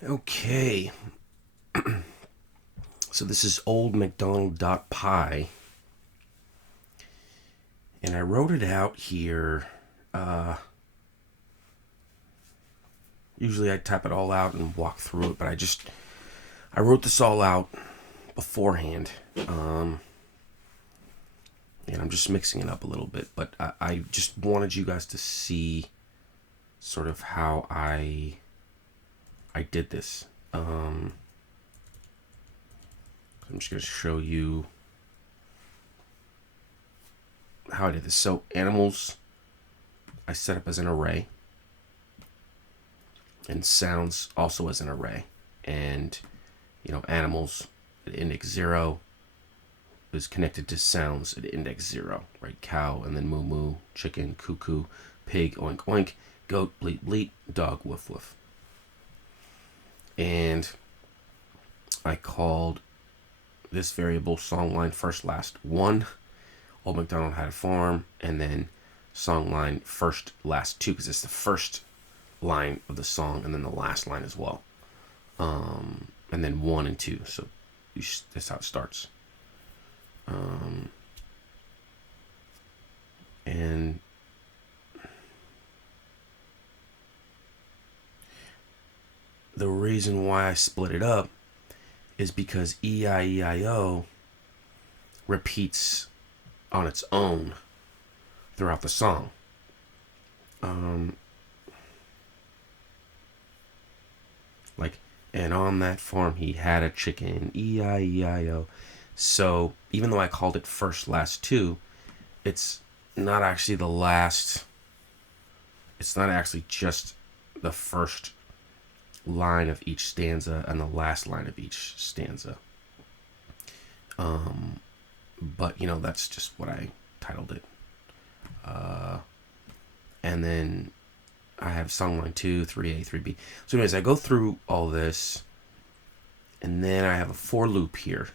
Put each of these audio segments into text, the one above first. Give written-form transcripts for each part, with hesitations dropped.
Okay, so this is oldmacdonald.py, and I wrote it out here. Usually I type it all out and walk through it, but I wrote this all out beforehand, and I'm just mixing it up a little bit, but I just wanted you guys to see sort of how I did this. I'm just going to show you how I did this. So animals, I set up as an array, and sounds also as an array. And, animals at index 0 is connected to sounds at index 0, right? Cow, and then moo moo, chicken, cuckoo, pig, oink oink, goat, bleat bleat, dog, woof woof. And I called this variable songline first last 1. Old MacDonald had a farm, and then songline first last 2, because it's the first line of the song and then the last line as well. And then 1 and 2. So that's how it starts. And the reason why I split it up is because E-I-E-I-O repeats on its own throughout the song. And on that farm he had a chicken, E-I-E-I-O. So even though I called it first last 2, it's not actually the last. It's not actually just the first line of each stanza and the last line of each stanza. But that's just what I titled it. And then I have songline 2, 3A, 3B. So anyways, I go through all this, and then I have a for loop here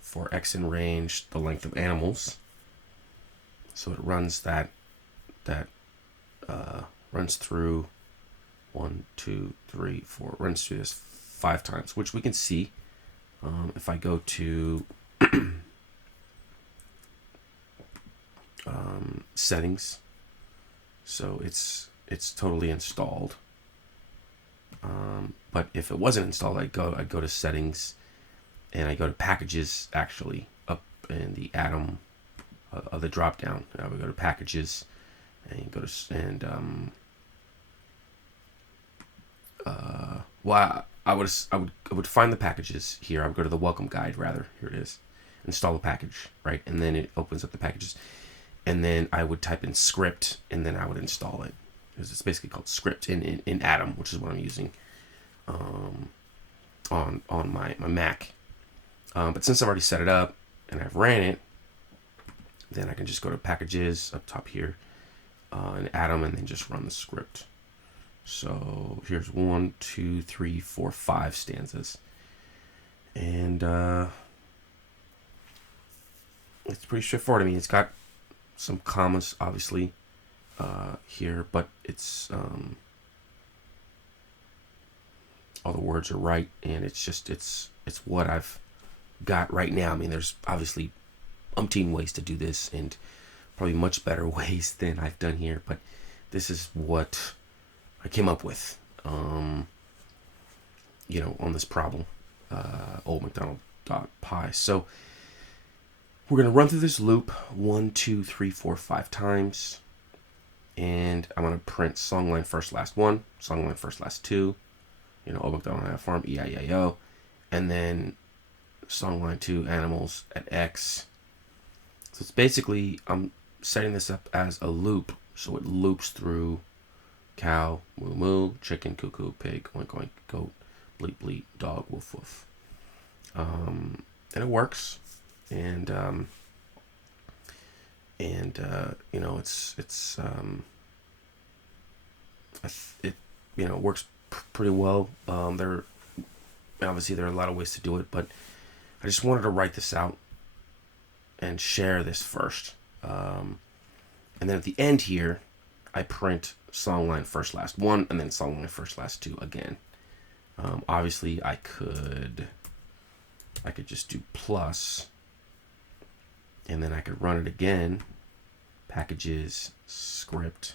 for x in range, the length of animals. So it runs that runs through 1, 2, 3, 4, runs through this 5 times, which we can see if I go to settings. So it's totally installed. But if it wasn't installed, I'd go to settings, and I go to packages, actually up in the atom of the drop down. I would go to packages and go to I would find the packages here. I would go to the welcome guide, rather. Here it is. Install a package, right? And then it opens up the packages. And then I would type in script, and then I would install it. Because it's basically called script in Atom, which is what I'm using on my Mac. But since I've already set it up and I've ran it, then I can just go to packages up top here in Atom, and then just run the script. So here's 1, 2, 3, 4, 5 stanzas. And it's pretty straightforward. I mean, it's got some commas, obviously, here, but it's all the words are right, and it's what I've got right now. I mean, there's obviously umpteen ways to do this, and probably much better ways than I've done here, but this is what I came up with, on this problem, oldmacdonald.py. So we're going to run through this loop 1, 2, 3, 4, 5 times. And I'm going to print songline first last 1, songline first last 2, Old MacDonald had a farm, E-I-E-I-O. And then songline 2, animals at X. So it's basically, I'm setting this up as a loop. So it loops through cow, moo moo, chicken, cuckoo, pig, oink oink, goat, bleat bleat, dog, woof woof. And it works. And it works pretty well. There are a lot of ways to do it, but I just wanted to write this out and share this first. And then at the end here, I print songline first last one, and then songline first last two again. Obviously, I could just do plus, and then I could run it again. Packages, script.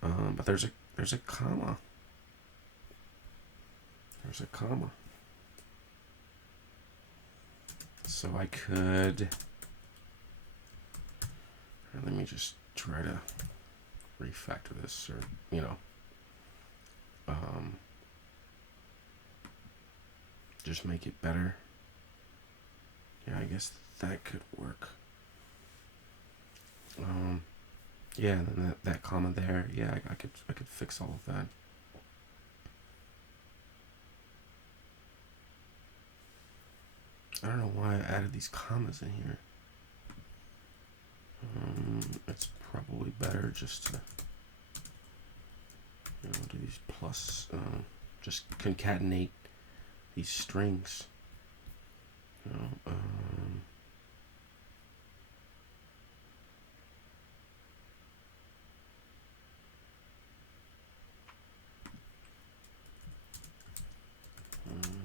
But there's a comma. There's a comma. So I could. Let me just try to refactor this, or just make it better. Yeah, I guess that could work. Yeah, and then that comma there. Yeah, I could fix all of that. I don't know why I added these commas in here. It's probably better just to do these plus, just concatenate these strings.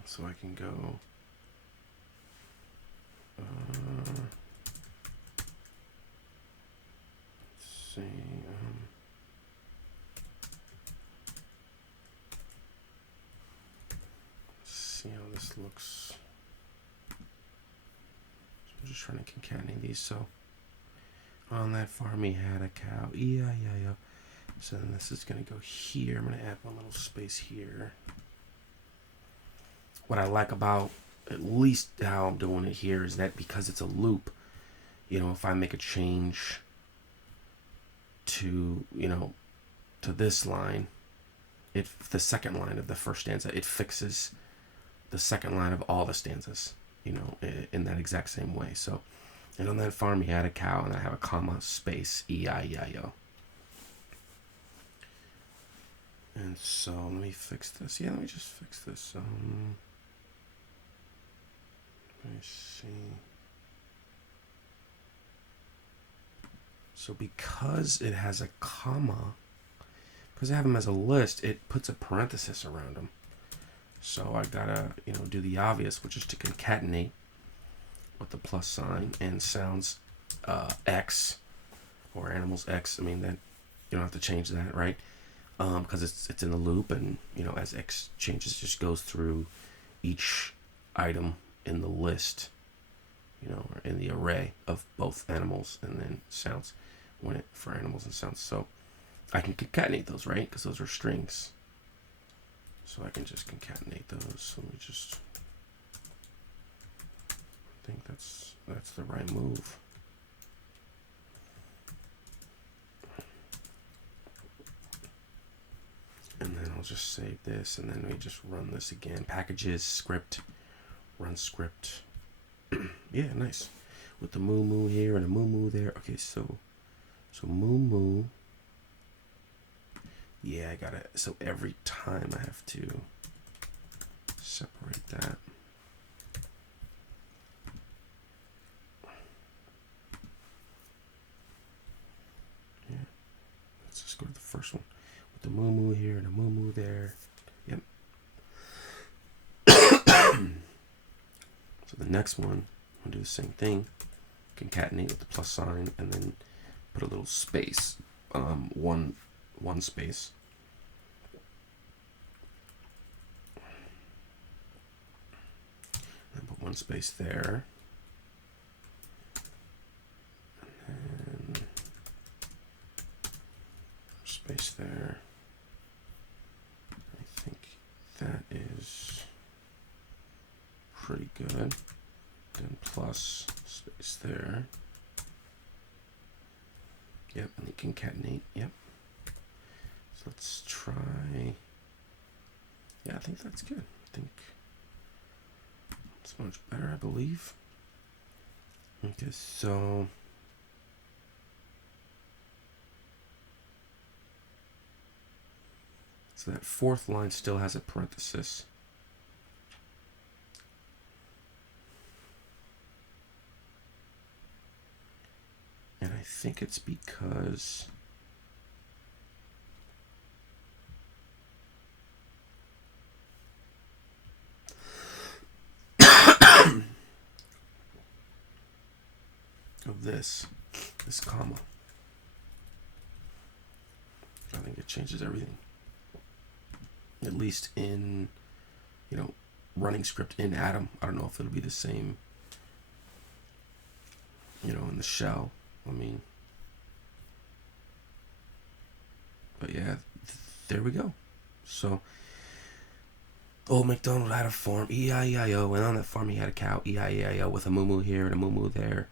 So I can go. Let's see. Let's see how this looks. So I'm just trying to concatenate these. So on that farm he had a cow. Yeah. So then this is gonna go here. I'm gonna add one little space here. What I like about at least how I'm doing it here is that because it's a loop, if I make a change to, to this line, the second line of the first stanza, it fixes the second line of all the stanzas, in that exact same way. So, and on that farm, he had a cow, and I have a comma, space, E-I-E-I-O. And so let me fix this. Yeah, let me just fix this. Let me see. So because it has a comma, because I have them as a list, it puts a parenthesis around them. So I gotta, do the obvious, which is to concatenate with the plus sign and sounds X or animals X. I mean, that you don't have to change that, right? Because it's in the loop, and as X changes, it just goes through each item in the list, or in the array of both animals and then sounds for animals and sounds. So I can concatenate those, right? Because those are strings. So I can just concatenate those. So let me just, I think that's the right move. And then I'll just save this, and then we just run this again. Packages, script, run script. Yeah, nice. With the moo here and a moo there. Okay, so moo. Yeah, I gotta. So every time I have to separate that. Yeah. Let's just go to the first one. With the moo here and a moo there. Yep. So the next one, I'm gonna do the same thing. Concatenate with the plus sign, and then put a little space. One space. And put one space there. And then space there. I think that is pretty good. Then plus space there. Yep, and you concatenate. Yep. So let's try. Yeah, I think that's good. I think it's much better, I believe. Okay, so that fourth line still has a parenthesis. And I think it's because of this comma. I think it changes everything. At least in, running script in Atom. I don't know if it'll be the same, in the shell. But yeah, there we go. So, old MacDonald had a farm, E-I-E-I-O, and on that farm he had a cow, E-I-E-I-O, with a moo-moo here and a moo-moo there.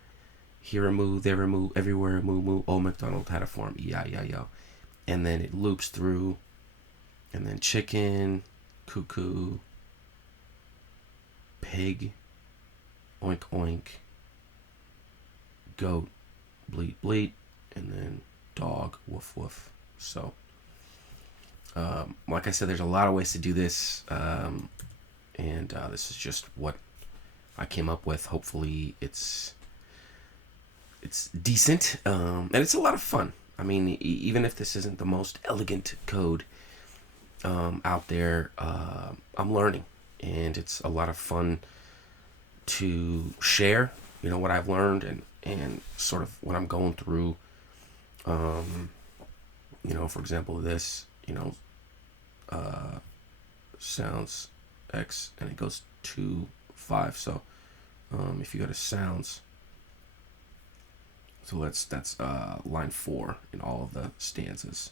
Here a moo, there a moo, everywhere a moo-moo. Old MacDonald had a farm, E-I-E-I-O. And then it loops through, and then chicken, cuckoo, pig, oink oink, goat, bleat bleat, and then dog, woof woof. So, like I said, there's a lot of ways to do this, and this is just what I came up with. Hopefully it's decent, and it's a lot of fun. Even if this isn't the most elegant code out there, I'm learning, and it's a lot of fun to share, what I've learned and sort of what I'm going through. For example, this, sounds X, and it goes to 5. So if you go to sounds, so that's line 4 in all of the stanzas.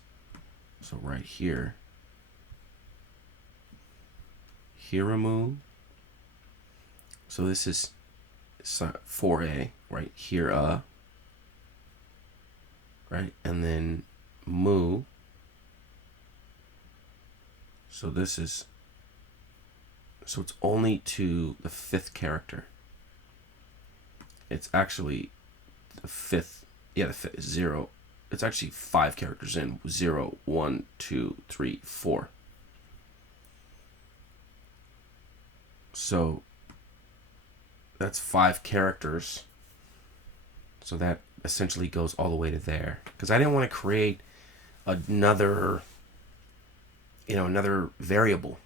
So right here, Hiramu. So this is 4A, right? Hira, right? And then mu. So this is, so it's only to the 5th character. It's actually the 5th, the 5th is 0. It's actually 5 characters in, 0, 1, 2, 3, 4. So that's 5 characters. So that essentially goes all the way to there. Because I didn't want to create another variable.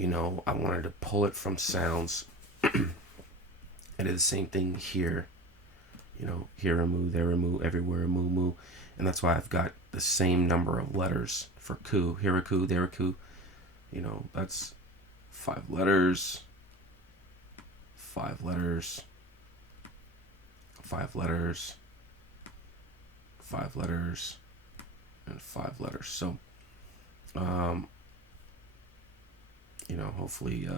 I wanted to pull it from sounds. I did the same thing here. Here a moo, there a moo, everywhere a moo moo. And that's why I've got the same number of letters for ku. Here a ku, there a ku. That's 5 letters. 5 letters. 5 letters. 5 letters. And 5 letters. So, hopefully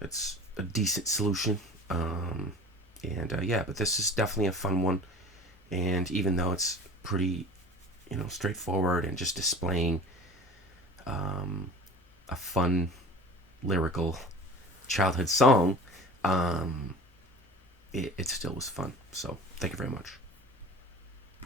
it's a decent solution. But this is definitely a fun one. And even though it's pretty, straightforward and just displaying a fun lyrical childhood song, it still was fun. So thank you very much.